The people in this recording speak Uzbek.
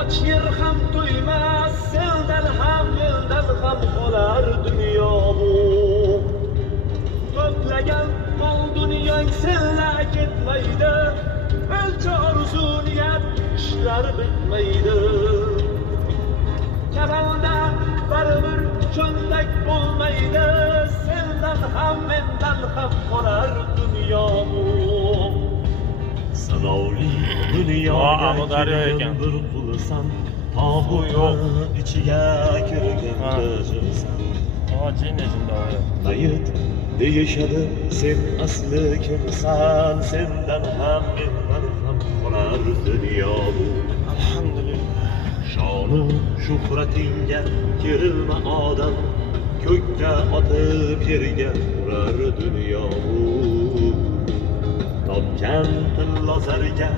och yer ham to'ymas, sendan ham mendan ham qolar dunyo bu. To'plagan mol dunyong senla ketmaydi, o'lcha orzu niyat ishlar bitmaydi. Kafanda baribir cho'ndak bo'lmaydi, sendan ham mendan ham qolar dunyo bu. Sanovli dunyoga kirgan bir qulsan, tog'ni ichiga kirgan qizsan. Mayit deyishadi, sen asli kimsan, sendan ham mendan ham qolar dunyo bu. Alhamdulillah. Shonu shuhratingga kerilma odam, ko'kka otib yerga urar dunyo bu. Topgan tilla zarga